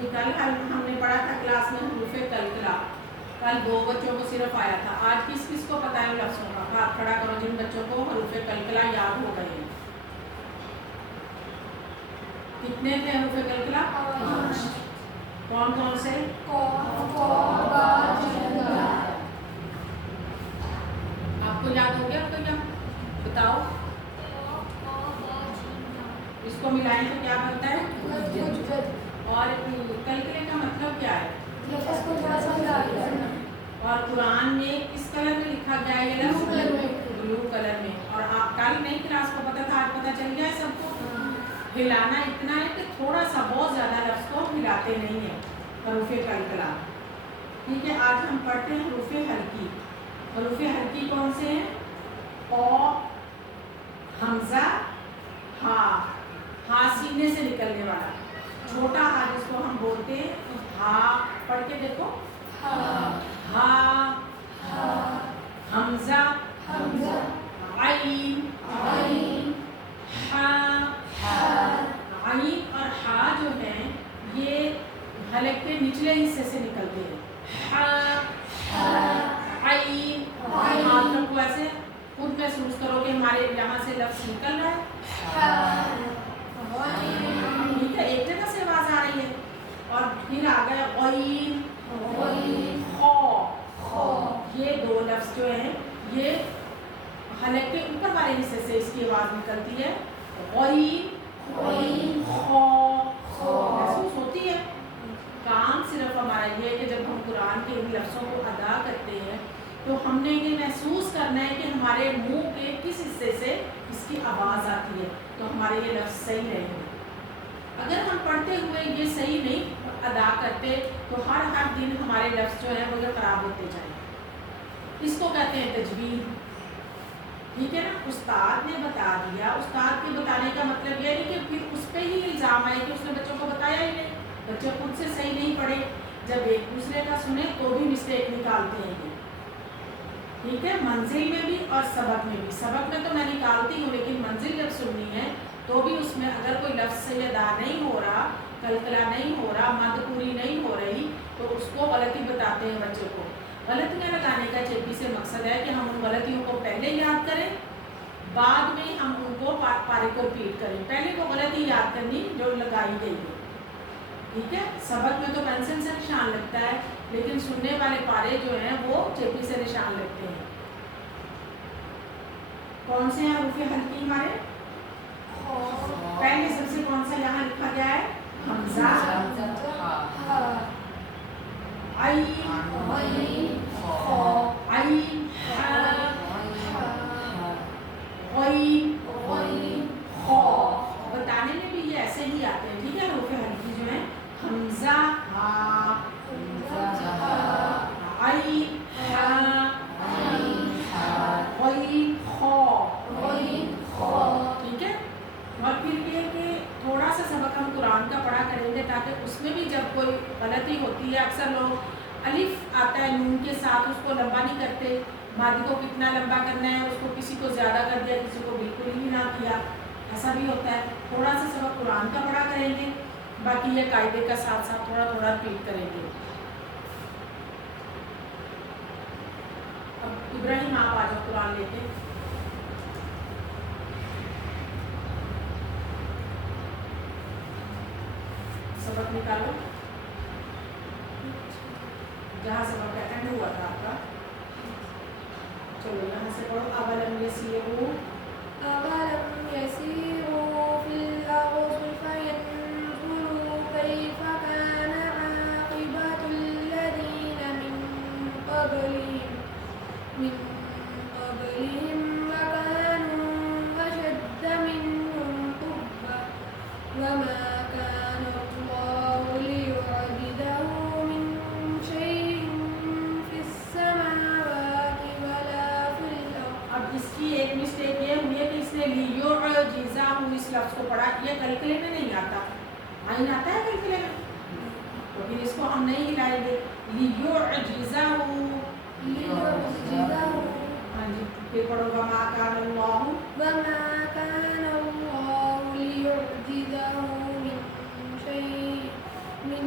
جی کل ہم نے پڑھا تھا کلاس میں حروف کلکلا. کل 2 بچوں کو صرف آیا تھا. آج کس کس کو پتہ ہے لفظوں کا؟ ہاتھ کھڑا کرو جن بچوں کو حروف کلکلا یاد ہو گئے ہیں. کتنے تھے حروف کلکلا؟ 5. کون کون سے؟ آپ کو یاد ہو گیا؟ تو کیا بتاؤ، اس کو ملائیں تو کیا بنتا ہے؟ اور کلکلے کا مطلب کیا ہے؟ اور قرآن میں کس کلر میں لکھا گیا ہے یہ لفظ؟ بلو کلر میں. اور آپ کل نئی کلاس کو پتہ تھا، آج پتہ چل گیا ہے سب کو. ہلانا اتنا ہے کہ تھوڑا سا، بہت زیادہ لفظ کو ہلاتے نہیں ہیں. حروف کلکلا. ٹھیک ہے، آج ہم پڑھتے ہیں حروف ہلکی. حروف ہلکی کون سے ہیں؟ او، حمزہ، ہا. ہا سینے سے نکلنے والا چھوٹا ہا جس کو ہم بولتے ہیں. ہا پڑھ کے دیکھو. ہا، حمزہ، عین، ہا. عین اور ہا جو ہیں یہ حلق کے نچلے حصے سے نکلتے ہیں. ہا، عین. ہاتھ رکھو ایسے، خود محسوس کرو کہ ہمارے یہاں سے لفظ نکل رہا ہے. ٹھیک ہے، ایک جگہ سے آواز آ رہی ہے. اور پھر آ گیا غین، خو. یہ 2 لفظ جو ہیں یہ حلق کے اوپر والے حصے سے اس کی آواز نکلتی ہے. غین، خو. محسوس ہوتی ہے. کام صرف ہمارا یہ ہے کہ جب ہم قرآن کے ان لفظوں کو ادا کرتے ہیں تو ہم نے یہ محسوس کرنا ہے کہ ہمارے منہ کے کس حصے سے اس کی آواز آتی ہے تو ہمارے یہ لفظ صحیح رہیں گے. اگر ہم پڑھتے ہوئے یہ صحیح نہیں ادا کرتے تو ہر دن ہمارے لفظ جو ہیں وہ خراب ہوتے جائیں. اس کو کہتے ہیں تجوید. ٹھیک ہے نا. استاد نے بتا دیا، استاد کے بتانے کا مطلب یہ نہیں کہ پھر اس پہ ہی الزام آئے کہ اس نے بچوں کو بتایا ہی نہیں. بچے خود سے صحیح نہیں پڑھے، جب ایک دوسرے کا سنیں تو بھی مسٹیک نکالتے ہیں یہ. ٹھیک ہے، منزل میں بھی اور سبق میں بھی. سبق میں تو میں نکالتی ہوں لیکن منزل جب سننی ہے تو بھی اس میں اگر کوئی لفظ سے ادا نہیں ہو رہا، کلکلا نہیں ہو رہا، مد پوری نہیں ہو رہی تو اس کو غلطی بتاتے ہیں بچوں کو. غلطیاں لگانے کا چیپی سے مقصد ہے کہ ہم ان غلطیوں کو پہلے یاد کریں، بعد میں ہم ان کو پارے کو ریپیٹ کریں. پہلے وہ غلطی یاد کرنی جو لگائی گئی ہے. ٹھیک ہے، سبق میں تو پینسل سے نشان لگتا ہے لیکن سننے والے پارے جو ہیں وہ چیپی سے نشان لگتے ہیں. کون سے ہیں حروف ہلکی ہمارے؟ پہلے سب سے کون سا یہاں لکھا گیا ہے؟ حمزہ، عین، غین، خو. بتانے میں بھی یہ ایسے ہی آتے ہیں. ٹھیک ہے، حروف ہلکی جو ہیں حمزہ، ہا، عین، ہا، غین، خو. ٹھیک ہے. اور پھر یہ کہ تھوڑا سا سبق ہم قرآن کا پڑھا کریں گے تاکہ اس میں بھی جب کوئی غلطی ہوتی ہے، اکثر لوگ الف آتا ہے نون کے ساتھ اس کو لمبا نہیں کرتے، ماد کو کتنا لمبا کرنا ہے، اس کو کسی کو زیادہ کر دیا، کسی کو بالکل ہی نہ کیا، ایسا بھی ہوتا ہے. تھوڑا سا سبق قرآن کا پڑھا کریں گے، باقی یہ قاعدے کا ساتھ ساتھ تھوڑا تھوڑا ریپیٹ کریں گے. اب ابراہیم آپ آ جاؤ قرآن لے کے. سبق نکالو جہاں سبق کا اینڈ ہوا تھا آپ کا. چلو یہاں سے پڑھو. اولم یسیروا فی الارض فینظروا کیف کان عاقبۃ الذین من قبلہم وکانوا اشد منہم قوة وما كان الله ليعجزه من شيء في السماوات ولا في الأرض. اب اس کی ایک مسٹیک یہ ہوئی ہے کہ اس نے لیعجزہ اس لفظ کو پڑھا. یہ کلکلے میں نہیں آتا. عین آتا ہے کلکلے میں تو پھر اس کو ہم نہیں ہلائیں گے. لیعجزہ. ہاں جی پھر پڑھو. وما کان اللہ ليعجزه من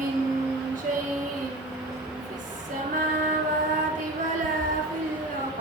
من شيء في السماوات ولا في الأرض.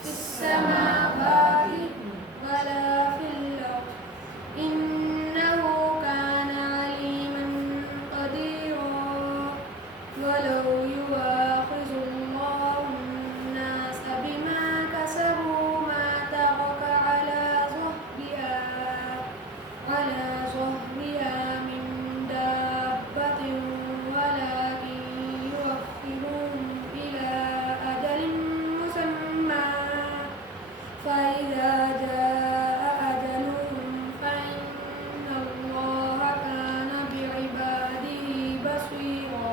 في السماوات ولا في الأرض إنه كان عليما قديرا. ولو يؤاخذ الله الناس بما كسبوا ما ترك على ظهرها من دابة ولكن يؤخرهم إلى أجل مسمى فإذا جاء أجلهم فإن الله كان بعباده بصيرا.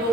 2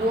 2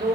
2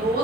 2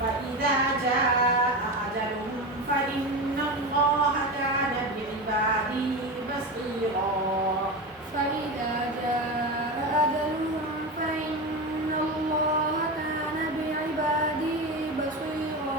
فإذا جاء أجلهم فإن الله كان بعباده بصيرا. فإذا جاء أجلهم فإن الله كان بعباده بصيرا.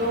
2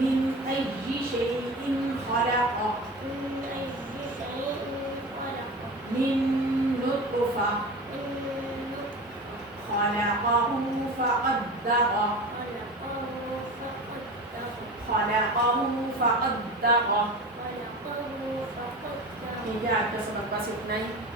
من أي شيء خلق من أي شيء خلق من نطفة من نطفة خلقه فقدر خلقه خلقه فقدر فقدر خلقه فقدر یہ آج کا سبق بس اتنا ہی.